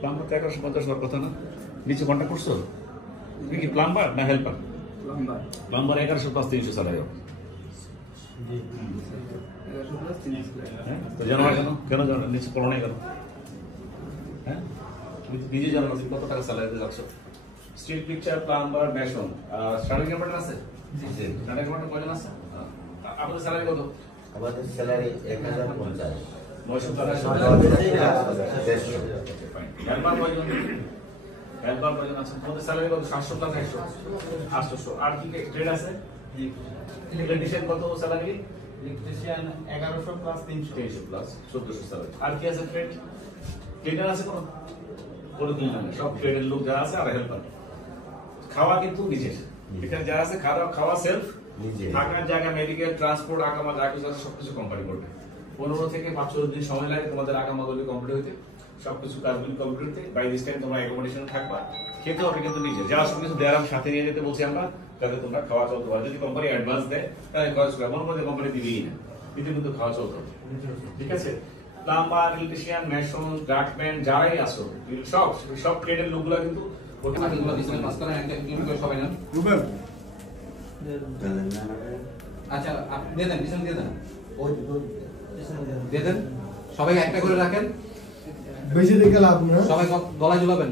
Plumber তো 1150 হওয়ার কথা না? নিচে কন্ট্যাক্ট করছো? তুমি কি প্লাম্বার না হেল্পার? প্লাম্বার 1100 প্লাস 300 স্যালারি হবে। তো জানো না কেন জানো নিচে পড়ো না কেন? হ্যাঁ নিজে জানো না কত টাকা স্যালারি যাচ্ছ? Street picture, plumber, mason, starting contract আছে? জি স্টার্টিং কন্ট্রাক্ট কয়জন আছে? আপনাদের স্যালারি কত? আমাদের স্যালারি 1050 হেল্পার কয়জন? হেল্পার কয়জন আছে? তোমাদের স্যালারি কত? 700 প্লাস 100 800। আর কি ট্রেড আছে? ইলেকট্রিশিয়ান কত salary? Electrician 1100 plus 300 plus 1400 salary. আর কি আছে ট্রেড? ক্লিনার আছে কোনো ক্লিনার নেই, সব ট্রেডের লোক যা আছে আর হেল্পার। খাওয়া কিন্তু নিজের, এখানে যা আছে খাওয়া সেলফ, থাকার জায়গা, মেডিকেল, ট্রান্সপোর্ট, আকামা যা কিছু আছে সবকিছু কোম্পানি করবে। 15 থেকে 45 দিন সময় লাগে তোমাদের আকামাগুলি কমপ্লিট হইতে, সবকিছু কাজগুলি কমপ্লিট হতে। বাই দিস টাইম তোমরা অ্যাকোমোডেশনে থাকবা, খেতে হবে কিন্তু নিজে, যা সবকিছু দেওয়ার সাথে নিয়ে যেতে বলছি আমরা, যাতে তোমরা খাওয়া চলতে পারো। যদি কোম্পানি অ্যাডভান্স দেয় তাহলে খরচ করে, মনে করে কোম্পানি দিবেই না, কিন্তু খাওয়া চলতে হবে। ঠিক আছে? প্লাম্বার, ইলেকট্রিশিয়ান, মেশন, ড্রাগম্যান যারাই আসো সব ট্রেডের লোকগুলো কিন্তু সবাই না আচ্ছা দিয়ে দেন, পিছনে দিয়ে দেন, দিয়ে দেন, সবাই একটা করে রাখেন, বেশি দেখে লাভ না, সবাই গলায় ঝুলাবেন।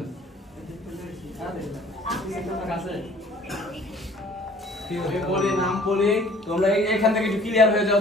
নাম বলে তোমরা এখান থেকে একটু ক্লিয়ার হয়ে যাও।